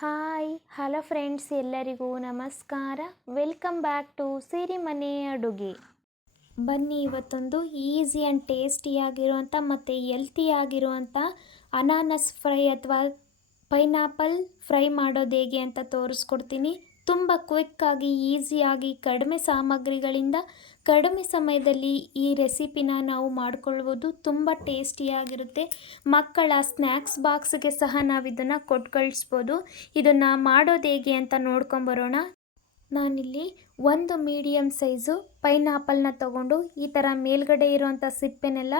Hi, hello friends, ಎಲ್ಲರಿಗೂ ನಮಸ್ಕಾರ. Welcome back to Sirimane ಅಡುಗೆ. ಬನ್ನಿ, ಇವತ್ತೊಂದು ಈಸಿ ಆ್ಯಂಡ್ ಟೇಸ್ಟಿಯಾಗಿರುವಂಥ ಮತ್ತು ಎಲ್ತಿಯಾಗಿರುವಂಥ ಅನಾನಸ್ ಫ್ರೈ ಅಥವಾ ಪೈನಾಪಲ್ ಫ್ರೈ ಮಾಡೋದು ಹೇಗೆ ಅಂತ ತೋರಿಸ್ಕೊಡ್ತೀನಿ. ತುಂಬ ಕ್ವಿಕ್ಕಾಗಿ ಈಸಿಯಾಗಿ ಕಡಿಮೆ ಸಾಮಗ್ರಿಗಳಿಂದ ಕಡಿಮೆ ಸಮಯದಲ್ಲಿ ಈ ರೆಸಿಪಿನ ನಾವು ಮಾಡ್ಕೊಳ್ಬೋದು. ತುಂಬ ಟೇಸ್ಟಿಯಾಗಿರುತ್ತೆ ಮಕ್ಕಳ ಸ್ನ್ಯಾಕ್ಸ್ ಬಾಕ್ಸ್ಗೆ ಸಹ ನಾವು ಇದನ್ನು ಕೊಟ್ಟು ಕಳಿಸ್ಬೋದು ಇದನ್ನು ಮಾಡೋದು ಹೇಗೆ ಅಂತ ನೋಡ್ಕೊಂಬರೋಣ. ನಾನಿಲ್ಲಿ ಒಂದು ಮೀಡಿಯಮ್ ಸೈಜು ಪೈನಾಪಲ್ನ ತಗೊಂಡು ಈ ಥರ ಮೇಲ್ಗಡೆ ಇರುವಂಥ ಸಿಪ್ಪೆನೆಲ್ಲ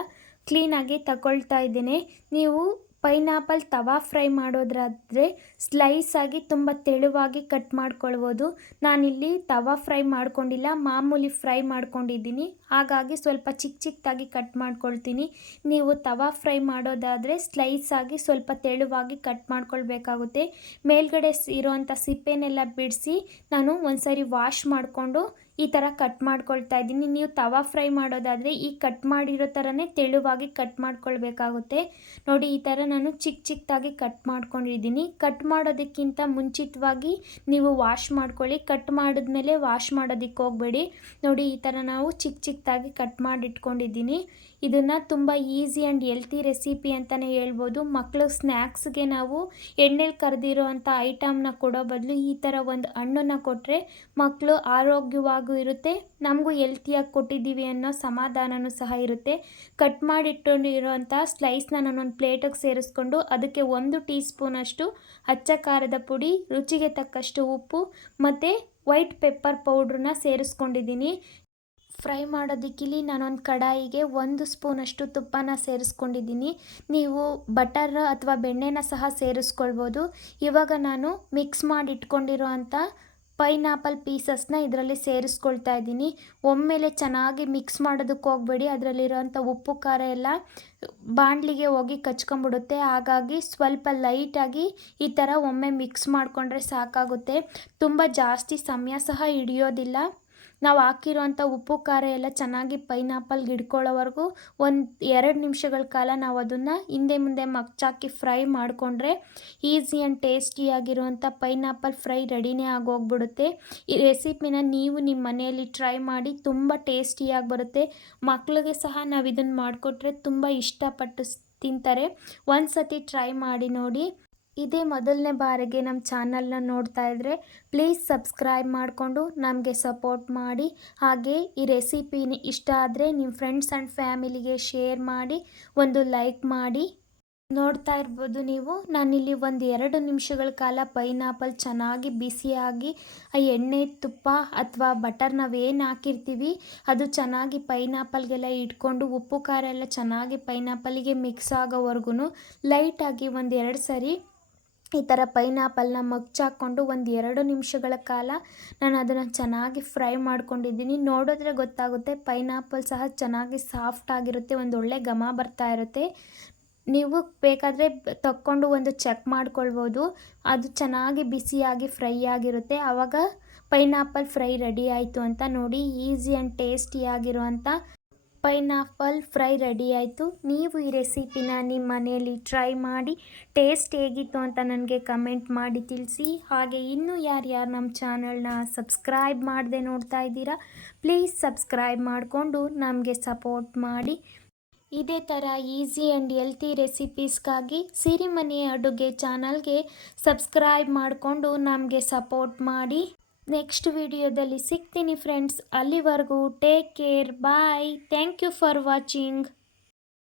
ಕ್ಲೀನಾಗಿ ತಗೊಳ್ತಾ ಇದ್ದೇನೆ. ನೀವು ಪೈನಾಪಲ್ ತವಾ ಫ್ರೈ ಮಾಡೋದಾದರೆ ಸ್ಲೈಸ್ ಆಗಿ ತುಂಬ ತೆಳುವಾಗಿ ಕಟ್ ಮಾಡ್ಕೊಳ್ಬೋದು. ನಾನಿಲ್ಲಿ ತವಾ ಫ್ರೈ ಮಾಡ್ಕೊಂಡಿಲ್ಲ, ಮಾಮೂಲಿ ಫ್ರೈ ಮಾಡ್ಕೊಂಡಿದ್ದೀನಿ. ಹಾಗಾಗಿ ಸ್ವಲ್ಪ ಚಿಕ್ಕ ಚಿಕ್ಕದಾಗಿ ಕಟ್ ಮಾಡ್ಕೊಳ್ತೀನಿ. ನೀವು ತವಾ ಫ್ರೈ ಮಾಡೋದಾದರೆ ಆಗಿ ಸ್ವಲ್ಪ ತೆಳುವಾಗಿ ಕಟ್ ಮಾಡ್ಕೊಳ್ಬೇಕಾಗುತ್ತೆ. ಮೇಲ್ಗಡೆ ಇರೋವಂಥ ಸಿಪ್ಪೆನೆಲ್ಲ ಬಿಡಿಸಿ ನಾನು ಒಂದ್ಸರಿ ವಾಶ್ ಮಾಡಿಕೊಂಡು ಈ ಥರ ಕಟ್ ಮಾಡ್ಕೊಳ್ತಾ ಇದ್ದೀನಿ. ನೀವು ತವಾ ಫ್ರೈ ಮಾಡೋದಾದರೆ ಈ ಕಟ್ ಮಾಡಿರೋ ಥರನೇ ತೆಳುವಾಗಿ ಕಟ್ ಮಾಡ್ಕೊಳ್ಬೇಕಾಗುತ್ತೆ. ನೋಡಿ, ಈ ಥರ ನಾನು ಚಿಕ್ಕ ಚಿಕ್ಕದಾಗಿ ಕಟ್ ಮಾಡ್ಕೊಂಡಿದ್ದೀನಿ. ಕಟ್ ಮಾಡೋದಕ್ಕಿಂತ ಮುಂಚಿತವಾಗಿ ನೀವು ವಾಶ್ ಮಾಡ್ಕೊಳ್ಳಿ. ಕಟ್ ಮಾಡಿದ್ಮೇಲೆ ವಾಶ್ ಮಾಡೋದಕ್ಕೆ ಹೋಗಬೇಡಿ. ನೋಡಿ, ಈ ಥರ ನಾವು ಚಿಕ್ಕ ಚಿಕ್ಕದಾಗಿ ಕಟ್ ಮಾಡಿ ಇಟ್ಕೊಂಡಿದ್ದೀನಿ ಇದನ್ನು ತುಂಬ ಈಸಿ ಆ್ಯಂಡ್ ಹೆಲ್ತಿ ರೆಸಿಪಿ ಅಂತಲೇ ಹೇಳ್ಬೋದು. ಮಕ್ಕಳು ಸ್ನ್ಯಾಕ್ಸ್ಗೆ ನಾವು ಎಣ್ಣೆಲಿ ಕರೆದಿರೋ ಅಂಥ ಐಟಮ್ನ ಕೊಡೋ ಬದಲು ಈ ಥರ ಒಂದು ಹಣ್ಣನ್ನು ಕೊಟ್ಟರೆ ಮಕ್ಕಳು ಆರೋಗ್ಯವಾಗೂ ಇರುತ್ತೆ. ನಮಗೂ ಹೆಲ್ತಿಯಾಗಿ ಕೊಟ್ಟಿದ್ದೀವಿ ಅನ್ನೋ ಸಮಾಧಾನವೂ ಸಹ ಇರುತ್ತೆ. ಕಟ್ ಮಾಡಿಟ್ಟಿರೋಂಥ ಸ್ಲೈಸ್ನ ನಾನೊಂದು ಪ್ಲೇಟಿಗೆ ಸೇರಿಸ್ಕೊಂಡು ಅದಕ್ಕೆ ಒಂದು ಟೀ ಸ್ಪೂನಷ್ಟು ಹಚ್ಚ ಖಾರದ ಪುಡಿ, ರುಚಿಗೆ ತಕ್ಕಷ್ಟು ಉಪ್ಪು ಮತ್ತು ವೈಟ್ ಪೆಪ್ಪರ್ ಪೌಡ್ರನ್ನ ಸೇರಿಸ್ಕೊಂಡಿದ್ದೀನಿ. ಫ್ರೈ ಮಾಡೋದಕ್ಕಿಲ್ಲಿ ನಾನೊಂದು ಕಡಾಯಿಗೆ ಒಂದು ಸ್ಪೂನಷ್ಟು ತುಪ್ಪನ ಸೇರಿಸ್ಕೊಂಡಿದ್ದೀನಿ. ನೀವು ಬಟರ್ ಅಥವಾ ಬೆಣ್ಣೆನ ಸಹ ಸೇರಿಸ್ಕೊಳ್ಬೋದು. ಇವಾಗ ನಾನು ಮಿಕ್ಸ್ ಮಾಡಿ ಇಟ್ಕೊಂಡಿರೋ ಪೈನಾಪಲ್ ಪೀಸಸ್ನ ಇದರಲ್ಲಿ ಸೇರಿಸ್ಕೊಳ್ತಾ ಇದ್ದೀನಿ. ಒಮ್ಮೆಲೆ ಚೆನ್ನಾಗಿ ಮಿಕ್ಸ್ ಮಾಡೋದಕ್ಕೆ ಹೋಗಬೇಡಿ. ಅದರಲ್ಲಿರೋಂಥ ಉಪ್ಪು, ಖಾರ ಎಲ್ಲ ಬಾಣಲಿಗೆ ಹೋಗಿ ಕಚ್ಕೊಂಬಿಡುತ್ತೆ. ಹಾಗಾಗಿ ಸ್ವಲ್ಪ ಲೈಟಾಗಿ ಈ ಥರ ಒಮ್ಮೆ ಮಿಕ್ಸ್ ಮಾಡಿಕೊಂಡ್ರೆ ಸಾಕಾಗುತ್ತೆ. ತುಂಬ ಜಾಸ್ತಿ ಸಮಯ ಸಹ ಹಿಡಿಯೋದಿಲ್ಲ. ನಾವು ಹಾಕಿರೋಂಥ ಉಪ್ಪು, ಖಾರ ಎಲ್ಲ ಚೆನ್ನಾಗಿ ಪೈನಾಪಲ್ಗೆ ಹಿಡ್ಕೊಳ್ಳೋವರೆಗೂ ಒಂದು ಎರಡು ನಿಮಿಷಗಳ ಕಾಲ ನಾವು ಅದನ್ನು ಹಿಂದೆ ಮುಂದೆ ಮಗ್ಚಾಕಿ ಫ್ರೈ ಮಾಡಿಕೊಂಡ್ರೆ ಈಸಿ ಆ್ಯಂಡ್ ಟೇಸ್ಟಿಯಾಗಿರುವಂಥ ಪೈನಾಪಲ್ ಫ್ರೈ ರೆಡಿನೇ ಆಗೋಗ್ಬಿಡುತ್ತೆ. ಈ ರೆಸಿಪಿನ ನೀವು ನಿಮ್ಮ ಮನೆಯಲ್ಲಿ ಟ್ರೈ ಮಾಡಿ ತುಂಬ ಟೇಸ್ಟಿಯಾಗಿ ಬರುತ್ತೆ. ಮಕ್ಕಳಿಗೆ ಸಹ ನಾವು ಇದನ್ನು ಮಾಡಿಕೊಟ್ರೆ ತುಂಬ ಇಷ್ಟಪಟ್ಟು ತಿಂತಾರೆ. ಒಂದು ಸತಿ ಟ್ರೈ ಮಾಡಿ ನೋಡಿ. ಇದೇ ಮೊದಲನೇ ಬಾರಿಗೆ ನಮ್ಮ ಚಾನಲ್ನ ನೋಡ್ತಾ ಇದ್ರೆ, ಪ್ಲೀಸ್ ಸಬ್ಸ್ಕ್ರೈಬ್ ಮಾಡಿಕೊಂಡು ನಮಗೆ ಸಪೋರ್ಟ್ ಮಾಡಿ. ಹಾಗೆ ಈ ರೆಸಿಪಿ ಇಷ್ಟ ಆದರೆ ನಿಮ್ಮ ಫ್ರೆಂಡ್ಸ್ ಆ್ಯಂಡ್ ಫ್ಯಾಮಿಲಿಗೆ ಶೇರ್ ಮಾಡಿ, ಒಂದು ಲೈಕ್ ಮಾಡಿ. ನೋಡ್ತಾ ಇರ್ಬೋದು ನೀವು, ನಾನಿಲ್ಲಿ ಒಂದು ಎರಡು ನಿಮಿಷಗಳ ಕಾಲ ಪೈನಾಪಲ್ ಚೆನ್ನಾಗಿ ಬಿಸಿಯಾಗಿ, ಆ ಎಣ್ಣೆ, ತುಪ್ಪ ಅಥವಾ ಬಟರ್ ನಾವೇನು ಹಾಕಿರ್ತೀವಿ, ಅದು ಚೆನ್ನಾಗಿ ಪೈನಾಪಲ್ಗೆಲ್ಲ ಇಟ್ಕೊಂಡು, ಉಪ್ಪು, ಖಾರ ಎಲ್ಲ ಚೆನ್ನಾಗಿ ಪೈನಾಪಲ್ಗೆ ಮಿಕ್ಸ್ ಆಗೋವರೆಗೂ ಲೈಟಾಗಿ ಒಂದು ಎರಡು ಸರಿ ಈ ಥರ ಪೈನಾಪಲ್ನ ಮಗ್ಚಾಕ್ಕೊಂಡು ಒಂದು ಎರಡು ನಿಮಿಷಗಳ ಕಾಲ ನಾನು ಅದನ್ನು ಚೆನ್ನಾಗಿ ಫ್ರೈ ಮಾಡ್ಕೊಂಡಿದ್ದೀನಿ. ನೋಡಿದ್ರೆ ಗೊತ್ತಾಗುತ್ತೆ ಪೈನಾಪಲ್ ಸಹ ಚೆನ್ನಾಗಿ ಸಾಫ್ಟ್ ಆಗಿರುತ್ತೆ, ಒಂದು ಒಳ್ಳೆ ಘಮ ಬರ್ತಾ ಇರುತ್ತೆ. ನೀವು ಬೇಕಾದರೆ ತಕ್ಕೊಂಡು ಒಂದು ಚೆಕ್ ಮಾಡ್ಕೊಳ್ಬೋದು. ಅದು ಚೆನ್ನಾಗಿ ಬಿಸಿಯಾಗಿ ಫ್ರೈ ಆಗಿರುತ್ತೆ. ಆವಾಗ ಪೈನಾಪಲ್ ಫ್ರೈ ರೆಡಿ ಆಯಿತು ಅಂತ ನೋಡಿ ಈಸಿ ಆ್ಯಂಡ್ ಟೇಸ್ಟಿಯಾಗಿರುವಂಥ ಪೈನಾಪಲ್ ಫ್ರೈ ರೆಡಿ ಆಯಿತು. ನೀವು ಈ ರೆಸಿಪಿನ ನಿಮ್ಮ ಮನೆಯಲ್ಲಿ ಟ್ರೈ ಮಾಡಿ, ಟೇಸ್ಟ್ ಹೇಗಿತ್ತು ಅಂತ ನನಗೆ ಕಮೆಂಟ್ ಮಾಡಿ ತಿಳಿಸಿ. ಹಾಗೆ ಇನ್ನೂ ಯಾರ್ಯಾರು ನಮ್ಮ ಚಾನಲ್ನ ಸಬ್ಸ್ಕ್ರೈಬ್ ಮಾಡದೆ ನೋಡ್ತಾ ಇದ್ದೀರಾ, ಪ್ಲೀಸ್ ಸಬ್ಸ್ಕ್ರೈಬ್ ಮಾಡಿಕೊಂಡು ನಮಗೆ ಸಪೋರ್ಟ್ ಮಾಡಿ. ಇದೇ ಥರ ಈಸಿ ಆ್ಯಂಡ್ ಹೆಲ್ತಿ ರೆಸಿಪೀಸ್ಗಾಗಿ ಸಿರಿಮನೆ ಅಡುಗೆ ಚಾನಲ್ಗೆ ಸಬ್ಸ್ಕ್ರೈಬ್ ಮಾಡಿಕೊಂಡು ನಮಗೆ ಸಪೋರ್ಟ್ ಮಾಡಿ. ನೆಕ್ಸ್ಟ್ ವಿಡಿಯೋದಲ್ಲಿ ಸಿಗ್ತೀನಿ ಫ್ರೆಂಡ್ಸ್ ಅಲ್ಲಿವರೆಗೂ take care bye thank you for watching